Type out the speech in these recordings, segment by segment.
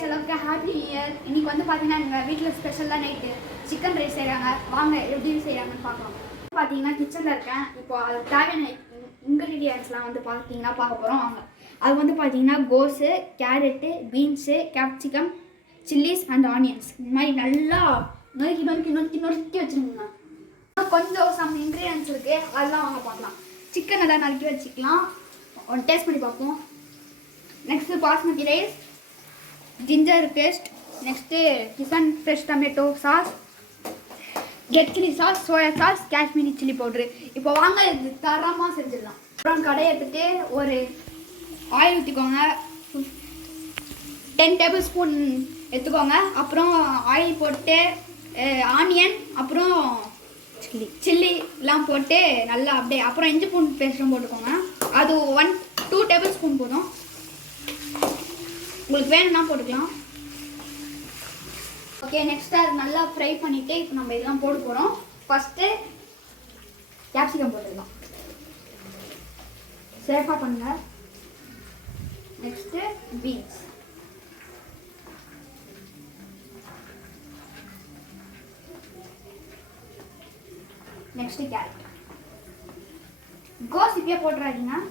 Guys எல்லாருக்கும் happy new year. இன்னைக்கு வந்து பார்த்தீங்கன்னா எங்கள் வீட்டில் ஸ்பெஷலாக நைட்டு சிக்கன் ரைஸ் செய்கிறாங்க. வாங்க எப்படி செய்கிறாங்கன்னு பார்க்கலாம். பார்த்தீங்கன்னா கிச்சனில் இருக்கேன். இப்போ அது தேவையான இன்க்ரீடியன்ட்ஸ்லாம் வந்து பார்த்தீங்கன்னா பார்க்க போகிறோம். வாங்க. அது வந்து பார்த்தீங்கன்னா கோஸு, carrot, beans, capsicum, chillies and onions இந்த மாதிரி நல்லா நொறுக்கி வச்சுருங்க. கொஞ்சம் சம் இன்க்ரீடியன்ட்ஸ் இருக்குது, அதெல்லாம் வாங்க பார்க்கலாம். சிக்கன் நல்லா நறுக்கி வச்சுக்கலாம். ஒன் டேஸ்ட் பண்ணி பார்ப்போம். Next basmati rice, ginger paste, next chicken fresh tomato sauce, get chili sauce, soya sauce, Kashmiri chili powder. இப்போ வாங்க இது தரமா செஞ்சிடலாம். அப்புறம் கடாயை எடுத்துட்டு ஒரு ஆயில் ஊற்றிக்கோங்க. 10 டேபிள் ஸ்பூன் எடுத்துக்கோங்க. அப்புறம் ஆயில் போட்டு ஆனியன் அப்புறம் சில்லிலாம் போட்டு நல்லா அப்படியே அப்புறம் இஞ்சி பூண்டு பேஸ்ட்டும் போட்டுக்கோங்க. அது 2 டேபிள் ஸ்பூன் போதும். உங்களுக்கு வேணும்னா போட்டுக்கலாம். ஓகே, நெக்ஸ்ட் அது நல்லா ஃப்ரை பண்ணிவிட்டு இப்போ நம்ம இதெல்லாம் போட போகிறோம். ஃபஸ்ட்டு கேப்சிகம் போட்டுக்கலாம். சேஃபாக பண்ணுங்க. Next beans, next carrot. கோஸ் இப்பயே போட்டுறாதீங்க.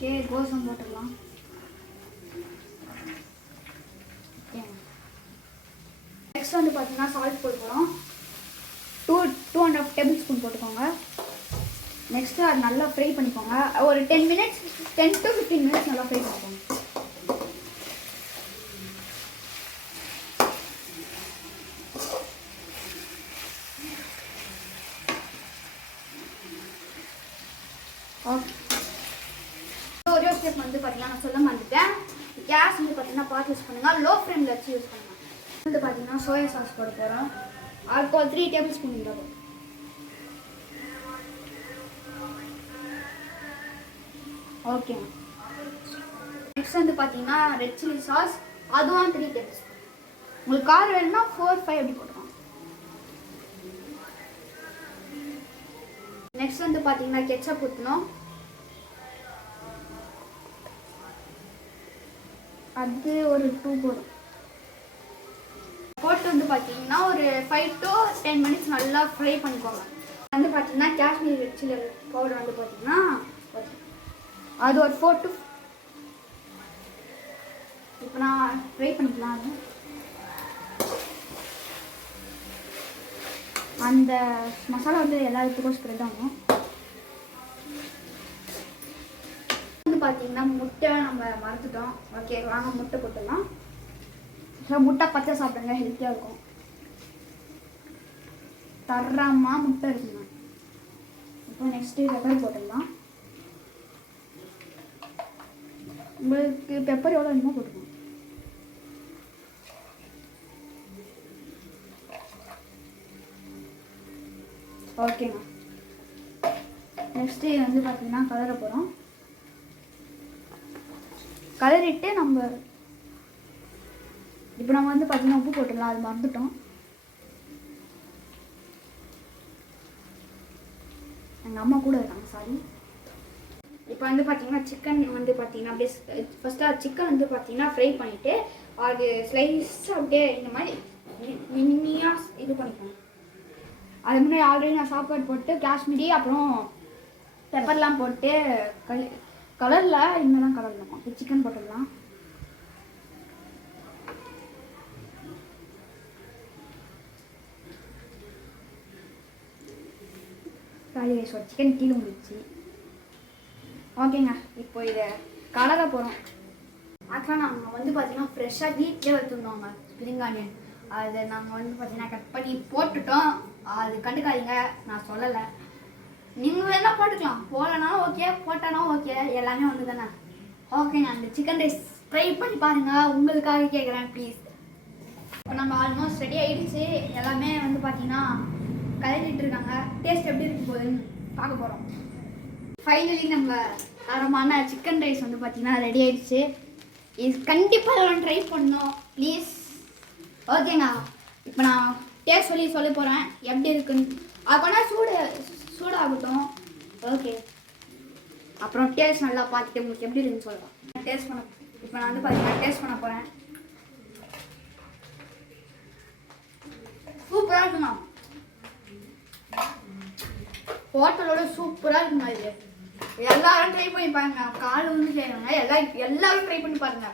ஓகே, கோஸும் போட்டுடலாம். நெக்ஸ்ட் வந்து பார்த்தீங்கன்னா சால்ட் போட்டுக்கிறோம். 2.5 டேபிள் ஸ்பூன் போட்டுக்கோங்க. நெக்ஸ்ட்டு அது நல்லா ஃப்ரை பண்ணிக்கோங்க. ஒரு 10 to 15 மினிட்ஸ் நல்லா ஃப்ரை பண்ணிக்கோங்க. ஓகே, ஒரே ஸ்டெப் வந்து பார்த்தீங்கன்னா நான் சொல்ல மாட்டேன். கேஸ் வந்து பார்த்தீங்கன்னா பார்த்து யூஸ் பண்ணுங்கள். லோ ஃப்ளேமில் வச்சு யூஸ் பண்ணுங்கள். வந்து பார்த்தீங்கன்னா சோயா சாஸ் போட போகிறோம். அதுக்கு ஒரு 3 டேபிள் ஸ்பூன் இருக்கும். ஓகேங்க. நெக்ஸ்ட் வந்து பார்த்தீங்கன்னா ரெட் சில்லி சாஸ், அதுவும் 3 டேபிள் ஸ்பூன். உங்களுக்கு காரம் வேணும்னா 4-5 எப்படி போட்டுக்கலாம். நெக்ஸ்ட் வந்து பார்த்தீங்கன்னா கெச்சப் ஊற்றணும். அது ஒரு 2 போதும். போட்டு வந்து பார்த்தீங்கன்னா ஒரு 5 to 10 மினிட்ஸ் நல்லா ஃப்ரை பண்ணிக்கோங்க. வந்து பார்த்தீங்கன்னா காஷ்மீரி ரெட் சில்லி பவுடர் வந்து பார்த்தீங்கன்னா அது ஒரு 4 to இப்போ நான் ஃப்ரை பண்ணிக்கலாம். அது அந்த மசாலா வந்து எல்லாத்துக்கும் ஸ்ப்ரெட் ஆகும். வந்து பார்த்தீங்கன்னா முட்டை நம்ம மறந்துட்டோம். ஓகே, வாங்க முட்டை போட்டுடலாம். ஸோ முட்டை பச்சை சாப்பிடுங்க, ஹெல்த்தியாக இருக்கும். தரமாக முட்டை இருக்குங்க. இப்போ நெக்ஸ்ட்டு பெப்பர் போட்டுடலாம். உங்களுக்கு பெப்பர் எவ்வளோ வேணுமோ போட்டுக்கோங்க. ஓகேங்க. நெக்ஸ்ட்டு வந்து பார்த்தீங்கன்னா கலர போகிறோம். கலரிட்டு நம்ம இப்போ வந்து பார்த்தீங்கன்னா உப்பு போட்டுடலாம். அது மறந்துட்டோம். எங்கள் அம்மா கூட இருக்காங்க, சாரி. இப்போ வந்து பார்த்தீங்கன்னா சிக்கன் வந்து பார்த்தீங்கன்னா அப்படியே ஃபஸ்ட்டாக சிக்கன் வந்து பார்த்தீங்கன்னா ஃப்ரை பண்ணிவிட்டு அது ஸ்லைஸாக அப்படியே இந்த மாதிரி மினியாக இது பண்ணிக்கணும். அது முன்னாடி ஆல்ரெடி நான் சாப்பாடு போட்டு காஷ்மீரி அப்புறம் பெப்பர்லாம் போட்டு கலரில் இன்னும் கலர் இருக்கும். இப்போ சிக்கன் போட்டுடலாம். சிக்கன் கீழே முடிச்சு. ஓகேங்க, இப்போ இதை கலர போகிறோம். ஆக்சுவலாக நாங்கள் வந்து பார்த்தீங்கன்னா ஃப்ரெஷ்ஷாக வீட்டிலே வச்சுருந்தோங்க ஸ்ப்ரிங் ஆனியன். அதை நாங்கள் வந்து பார்த்தீங்கன்னா கட் பண்ணி போட்டுட்டோம். அது கண்டுக்காதீங்க, நான் சொல்லலை. நீங்கள் வேணால் போட்டுக்கலாம், போடலனாலும் ஓகே, போட்டாலும் ஓகே, எல்லாமே ஒன்று தானே. ஓகேங்க, அந்த சிக்கன் ரைஸ் ட்ரை பண்ணி பாருங்கள். உங்களுக்காக கேட்குறேன் ப்ளீஸ். இப்போ நம்ம ஆல்மோஸ்ட் ரெடி ஆகிடுச்சு. எல்லாமே வந்து பார்த்தீங்கன்னா கலரிட்டு இருக்காங்க. டேஸ்ட் எப்படி இருக்கும் போதுன்னு பார்க்க போகிறோம். ஃபைனலி நம்ம தரமான சிக்கன் ரைஸ் வந்து பார்த்தீங்கன்னா ரெடி ஆகிடுச்சு. இது கண்டிப்பாக எல்லாம் ட்ரை பண்ணோம் ப்ளீஸ். ஓகேங்க, இப்போ நான் டேஸ்ட் சொல்ல போகிறேன் எப்படி இருக்குன்னு. அப்போனா சூடாகட்டும். ஓகே. அப்புறம் டேஸ்ட் நல்லா பார்த்துட்டு உங்களுக்கு எப்படி இருக்குன்னு சொல்லலாம். டேஸ்ட் பண்ண இப்போ நான் வந்து பார்த்தீங்கன்னா டேஸ்ட் பண்ண போகிறேன். சூப்பராக இருக்குண்ணா. ஹோட்டலோட சூப்பராக இருக்குண்ணா. இது எல்லாரும் ட்ரை பண்ணி பாருங்க. கால் வந்து செய்யணுங்க. எல்லாரும் ட்ரை பண்ணி பாருங்க.